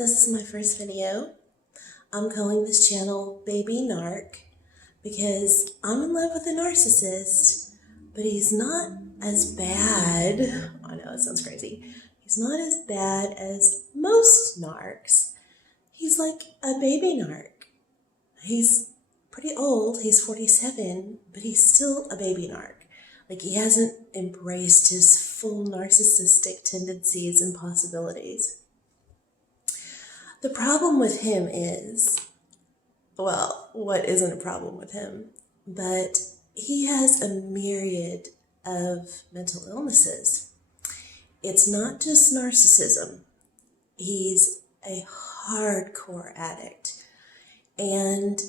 This is my first video. I'm calling this channel Baby Narc because I'm in love with a narcissist, but he's not as bad. I know it sounds crazy. He's not as bad as most narcs. He's like a baby narc. He's pretty old. He's 47, but he's still a baby narc. Like, he hasn't embraced his full narcissistic tendencies and possibilities. The problem with him is, well, what isn't a problem with him? But he has a myriad of mental illnesses. It's not just narcissism. He's a hardcore addict. And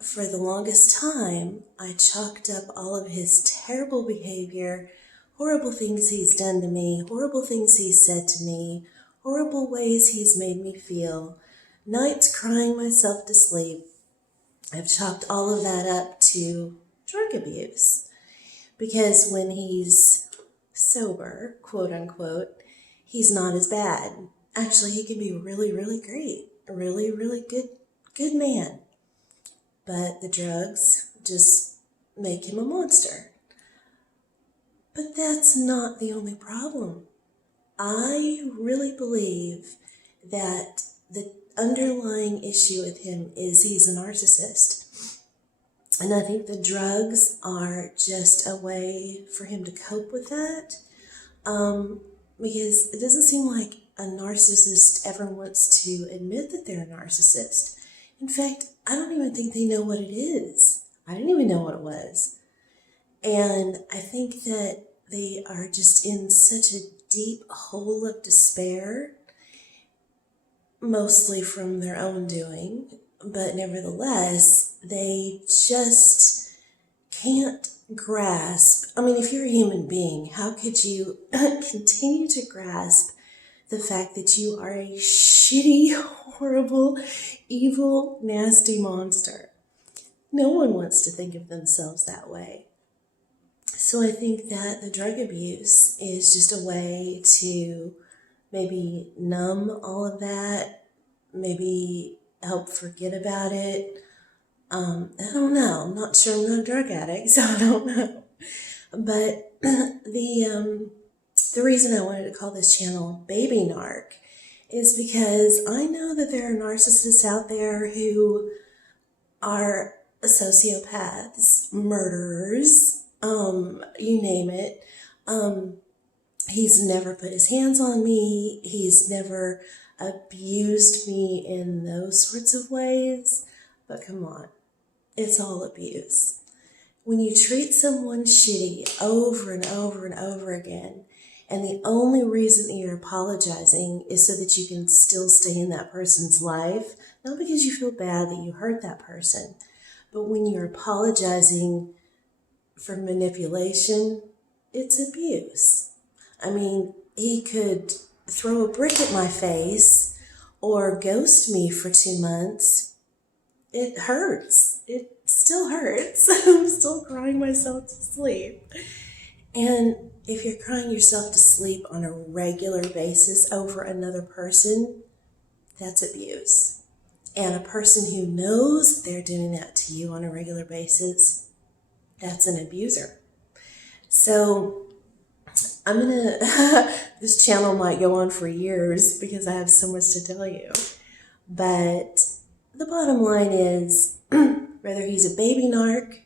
for the longest time, I chalked up all of his terrible behavior, horrible things he's done to me, horrible things he's said to me, horrible ways he's made me feel, nights crying myself to sleep. I've chalked all of that up to drug abuse. Because when he's sober, quote unquote, he's not as bad. Actually, he can be really, really great. A really, really good man. But the drugs just make him a monster. But that's not the only problem. I really believe that the underlying issue with him is he's a narcissist. And I think the drugs are just a way for him to cope with that. Because it doesn't seem like a narcissist ever wants to admit that they're a narcissist. In fact, I don't even think they know what it is. I didn't even know what it was. And I think that they are just in such a deep hole of despair, mostly from their own doing, but nevertheless, they just can't grasp. I mean, if you're a human being, how could you continue to grasp the fact that you are a shitty, horrible, evil, nasty monster? No one wants to think of themselves that way. So I think that the drug abuse is just a way to maybe numb all of that, maybe help forget about it. I don't know. I'm not sure. I'm not a drug addict, so I don't know. But the reason I wanted to call this channel Baby Narc is because I know that there are narcissists out there who are sociopaths, murderers, you name it. He's never put his hands on me. He's never abused me in those sorts of ways. But come on, it's all abuse. When you treat someone shitty over and over and over again, and the only reason that you're apologizing is so that you can still stay in that person's life, not because you feel bad that you hurt that person, but when you're apologizing for manipulation, it's abuse. I mean, he could throw a brick at my face or ghost me for 2 months. It hurts. It still hurts. I'm still crying myself to sleep. And if you're crying yourself to sleep on a regular basis over another person, that's abuse. And a person who knows they're doing that to you on a regular basis, that's an abuser. So this channel might go on for years because I have so much to tell you. But the bottom line is, whether he's a baby narc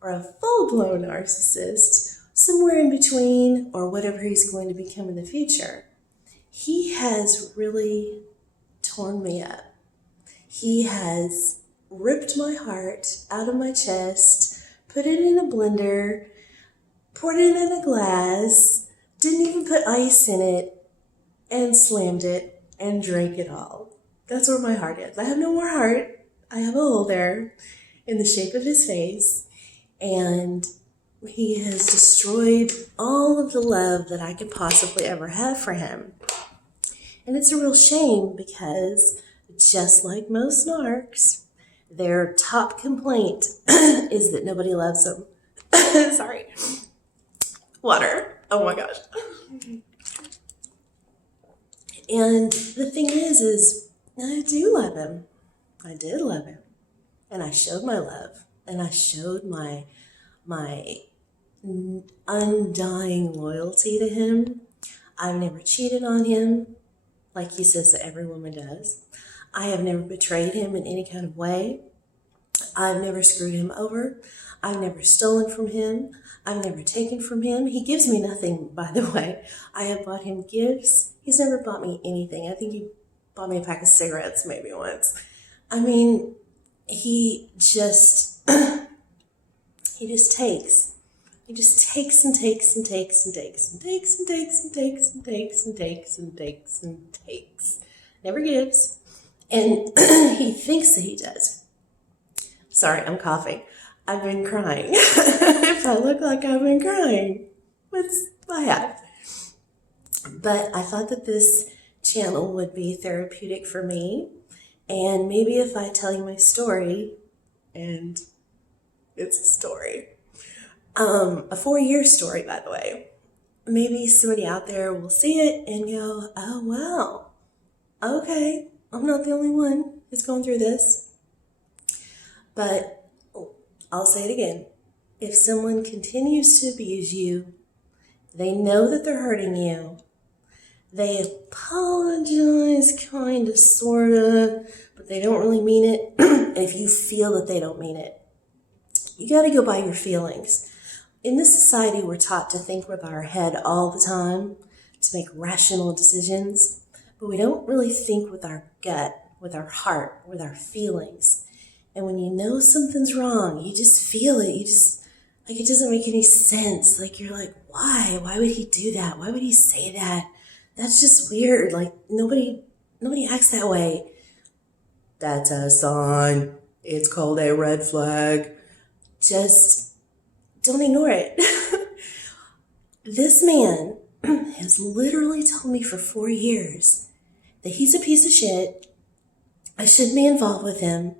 or a full-blown narcissist, somewhere in between, or whatever he's going to become in the future, he has really torn me up. He has ripped my heart out of my chest, put it in a blender, poured it in a glass, didn't even put ice in it, and slammed it and drank it all. That's where my heart is. I have no more heart. I have a hole there in the shape of his face, and he has destroyed all of the love that I could possibly ever have for him. And it's a real shame because, just like most narcs, their top complaint is that nobody loves them. Sorry. Water. Oh my gosh. And the thing is I do love him. I did love him. And I showed my love. And I showed my undying loyalty to him. I've never cheated on him, like he says that every woman does. I have never betrayed him in any kind of way. I've never screwed him over. I've never stolen from him. I've never taken from him. He gives me nothing, by the way. I have bought him gifts. He's never bought me anything. I think he bought me a pack of cigarettes maybe once. I mean, he just takes. He just takes and takes and takes and takes and takes and takes and takes and takes and takes and takes and takes. Never gives. And he thinks that he does. Sorry, I'm coughing. I've been crying. If I look like I've been crying, I have. But I thought that this channel would be therapeutic for me. And maybe if I tell you my story, and it's a story, a 4-year story, by the way, maybe somebody out there will see it and go, oh, wow, okay, I'm not the only one who's going through this. But I'll say it again. If someone continues to abuse you, they know that they're hurting you, they apologize, kind of, sort of, but they don't really mean it. And if you feel that they don't mean it, you got to go by your feelings. In this society, we're taught to think with our head all the time, to make rational decisions, but we don't really think with our gut, with our heart, with our feelings. And when you know something's wrong, you just feel it. Like, it doesn't make any sense. Like, you're like, why? Why would he do that? Why would he say that? That's just weird. Like, nobody acts that way. That's a sign. It's called a red flag. Just don't ignore it. This man has literally told me for 4 years that he's a piece of shit. I shouldn't be involved with him.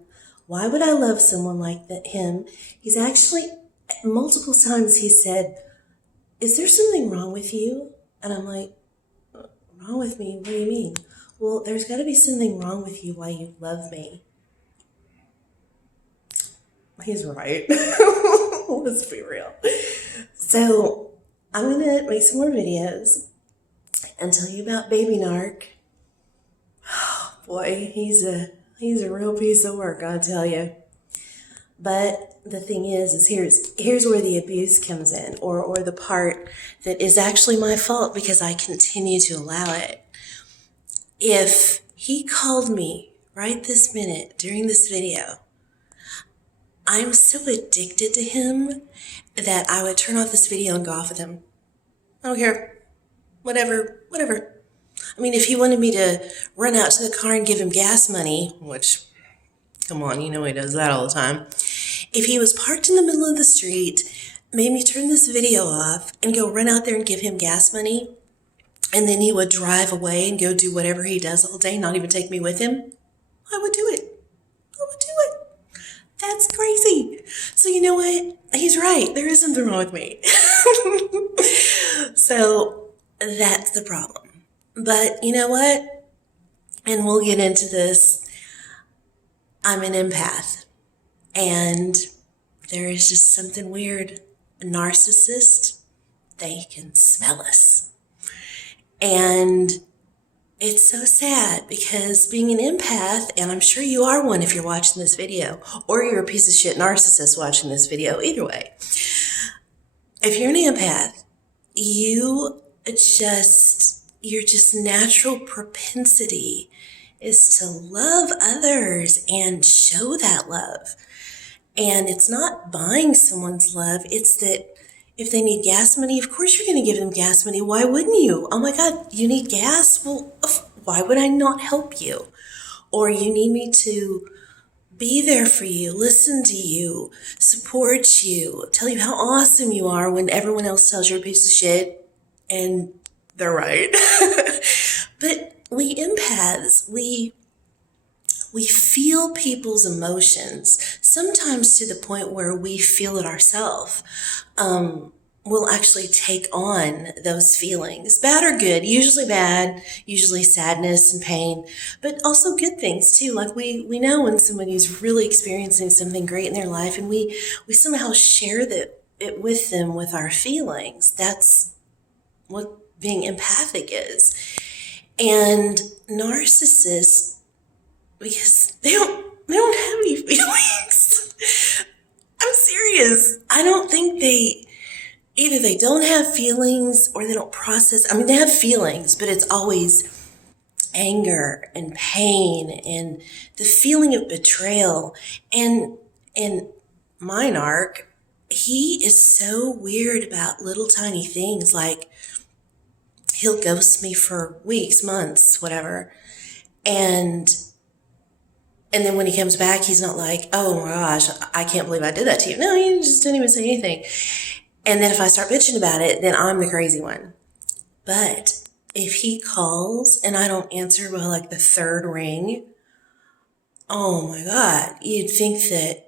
Why would I love someone like him? He's actually, multiple times he said, is there something wrong with you? And I'm like, wrong with me? What do you mean? Well, there's got to be something wrong with you why you love me. He's right. Let's be real. So I'm going to make some more videos and tell you about Baby Narc. Oh, boy, he's a real piece of work, I'll tell you. But the thing is here's where the abuse comes in, or the part that is actually my fault because I continue to allow it. If he called me right this minute during this video, I'm so addicted to him that I would turn off this video and go off with him. I don't care. Whatever. I mean, if he wanted me to run out to the car and give him gas money, which, come on, you know he does that all the time. If he was parked in the middle of the street, made me turn this video off and go run out there and give him gas money, and then he would drive away and go do whatever he does all day, not even take me with him, I would do it. That's crazy. So you know what? He's right. There is something wrong with me. So that's the problem. But you know what? And we'll get into this. I'm an empath. And there is just something weird. A narcissist, they can smell us. And it's so sad because being an empath, and I'm sure you are one if you're watching this video, or you're a piece of shit narcissist watching this video, either way. If you're an empath, your just natural propensity is to love others and show that love. And it's not buying someone's love, it's that if they need gas money, of course you're going to give them gas money. Why wouldn't you? Oh my God, you need gas? Well, why would I not help you? Or you need me to be there for you, listen to you, support you, tell you how awesome you are when everyone else tells you you're a piece of shit. And they're right. But we empaths, we feel people's emotions, sometimes to the point where we feel it ourselves. will actually take on those feelings, bad or good, usually bad, usually sadness and pain, but also good things too. Like we know when somebody's really experiencing something great in their life, and we somehow share it with them with our feelings. That's what being empathic is. And narcissists, because they don't have any feelings. I'm serious. I don't think either they don't have feelings or they don't process. I mean, they have feelings, but it's always anger and pain and the feeling of betrayal. And my narc, he is so weird about little tiny things. Like, he'll ghost me for weeks, months, whatever. And then when he comes back, he's not like, oh my gosh, I can't believe I did that to you. No, he just didn't even say anything. And then if I start bitching about it, then I'm the crazy one. But if he calls and I don't answer by like the third ring, oh my God, you'd think that,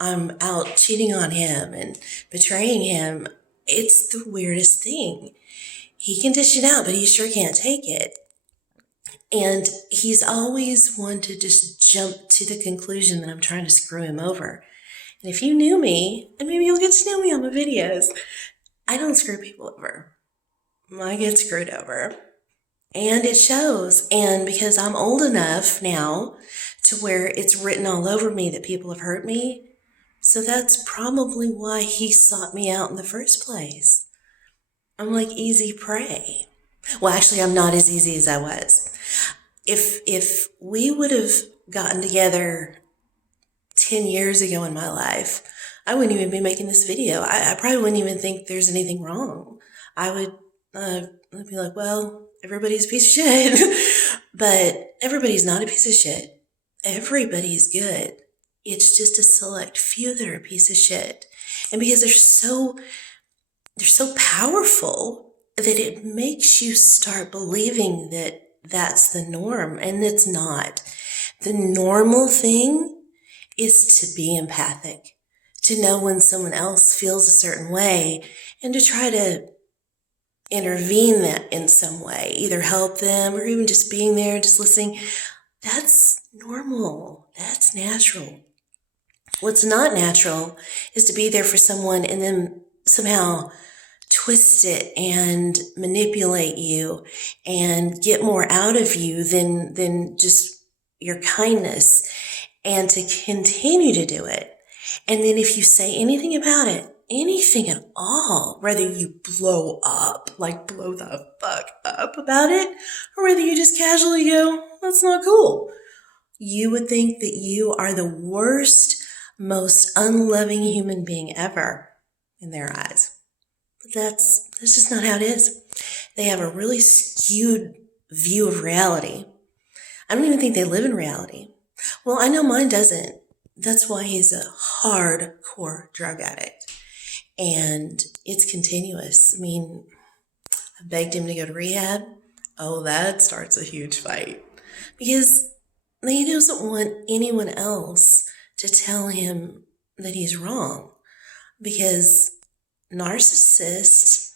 I'm out cheating on him and betraying him. It's the weirdest thing. He can dish it out, but he sure can't take it. And he's always one to just jump to the conclusion that I'm trying to screw him over. And if you knew me, and maybe you'll get to know me on my videos, I don't screw people over. I get screwed over. And it shows. And because I'm old enough now to where it's written all over me that people have hurt me, so that's probably why he sought me out in the first place. I'm like easy prey. Well, actually, I'm not as easy as I was. If we would have gotten together 10 years ago in my life, I wouldn't even be making this video. I probably wouldn't even think there's anything wrong. I would I'd be like, well, everybody's a piece of shit. But everybody's not a piece of shit. Everybody's good. It's just a select few that are a piece of shit. And because they're so powerful that it makes you start believing that that's the norm, and it's not. The normal thing is to be empathic, to know when someone else feels a certain way, and to try to intervene that in some way, either help them or even just being there, just listening. That's normal. That's natural. What's not natural is to be there for someone and then somehow twist it and manipulate you and get more out of you than just your kindness, and to continue to do it. And then if you say anything about it, anything at all, whether you blow up, like blow the fuck up about it, or whether you just casually go, that's not cool, you would think that you are the worst, most unloving human being ever in their eyes. But that's just not how it is. They have a really skewed view of reality. I don't even think they live in reality. Well, I know mine doesn't. That's why he's a hardcore drug addict. And it's continuous. I mean, I begged him to go to rehab. Oh, that starts a huge fight. Because he doesn't want anyone else to tell him that he's wrong. Because narcissists,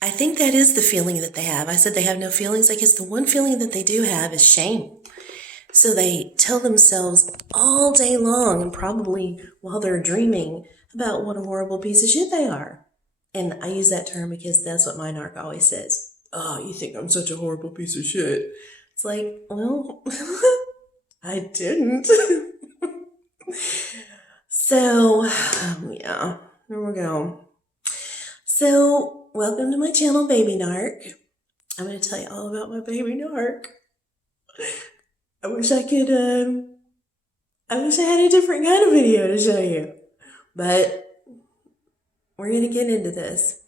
I think that is the feeling that they have. I said they have no feelings. I guess the one feeling that they do have is shame. So they tell themselves all day long, and probably while they're dreaming, about what a horrible piece of shit they are. And I use that term because that's what my narc always says. Oh, you think I'm such a horrible piece of shit? It's like, well, I didn't. So, yeah, there we go. So, welcome to my channel, Baby Narc. I'm going to tell you all about my baby narc. I wish I could, I wish I had a different kind of video to show you. But we're going to get into this.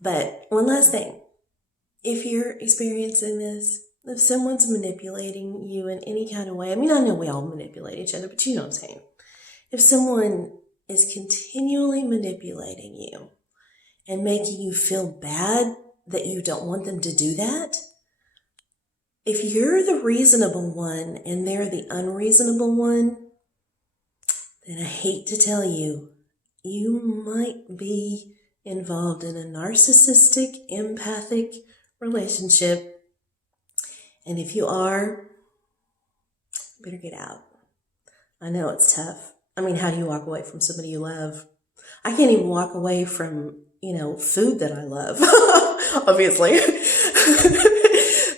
But one last thing. If you're experiencing this, if someone's manipulating you in any kind of way, I mean, I know we all manipulate each other, but you know what I'm saying. If someone is continually manipulating you and making you feel bad that you don't want them to do that, if you're the reasonable one and they're the unreasonable one, then I hate to tell you, you might be involved in a narcissistic, empathic relationship. And if you are, you better get out. I know it's tough. I mean, how do you walk away from somebody you love? I can't even walk away from, food that I love, obviously.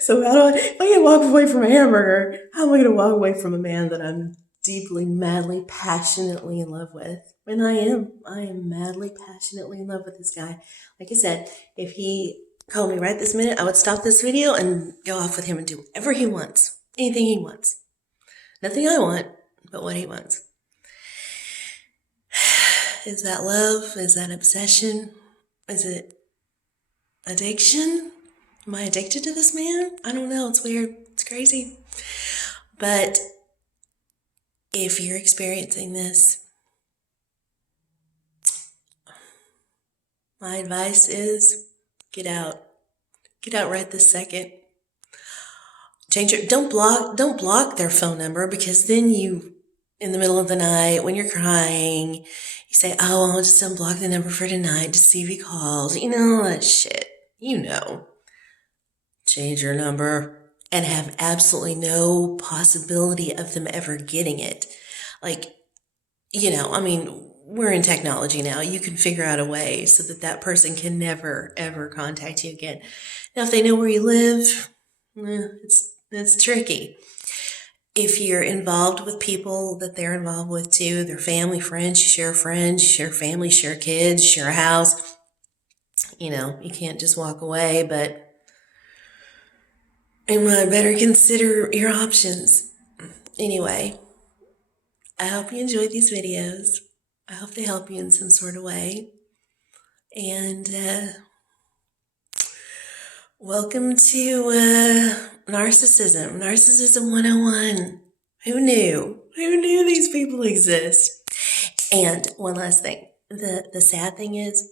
So if I can walk away from a hamburger, how am I going to walk away from a man that I'm deeply, madly, passionately in love with? And I am madly, passionately in love with this guy. Like I said, if he called me right this minute, I would stop this video and go off with him and do whatever he wants. Anything he wants. Nothing I want, but what he wants. Is that love? Is that obsession? Is it addiction? Am I addicted to this man? I don't know. It's weird. It's crazy. But if you're experiencing this, my advice is get out. Get out right this second. Don't block their phone number, because then you, in the middle of the night when you're crying, you say, oh, I'll just unblock the number for tonight to see if he calls. All that shit. Change your number and have absolutely no possibility of them ever getting it. We're in technology now. You can figure out a way so that person can never, ever contact you again. Now, if they know where you live, it's tricky. If you're involved with people that they're involved with too, their family, friends, you share family, share kids, share a house, you can't just walk away, but you might better consider your options. Anyway, I hope you enjoyed these videos. I hope they help you in some sort of way. And welcome to Narcissism 101. Who knew? Who knew these people exist? And one last thing. The sad thing is,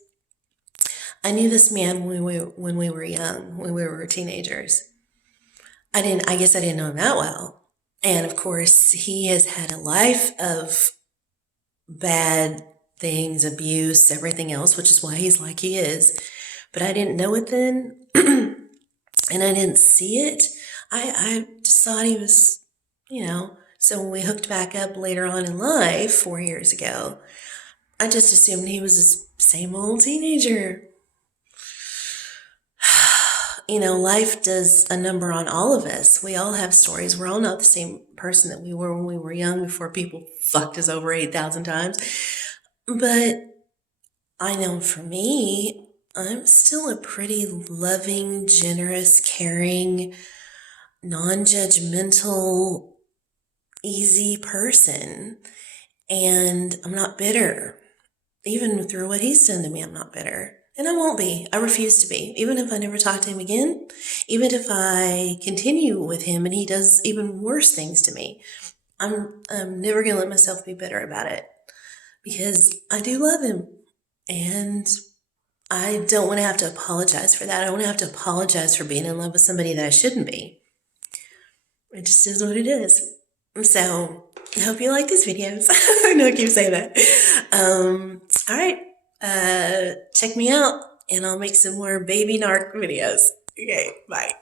I knew this man when we were young, when we were teenagers. I guess I didn't know him that well. And of course, he has had a life of bad things, abuse, everything else, which is why he's like he is. But I didn't know it then, and I didn't see it. I just thought he was, so when we hooked back up later on in life, 4 years ago, I just assumed he was the same old teenager. Life does a number on all of us. We all have stories. We're all not the same person that we were when we were young, before people fucked us over 8,000 times. But I know for me, I'm still a pretty loving, generous, caring, non-judgmental, easy person. And I'm not bitter. Even through what he's done to me, I'm not bitter. And I won't be. I refuse to be. Even if I never talk to him again, even if I continue with him and he does even worse things to me, I'm never going to let myself be bitter about it, because I do love him. And I don't want to have to apologize for that. I don't want to have to apologize for being in love with somebody that I shouldn't be. It just is what it is. So I hope you like these videos. I know I keep saying that. All right. Check me out, and I'll make some more baby narc videos. Okay, bye.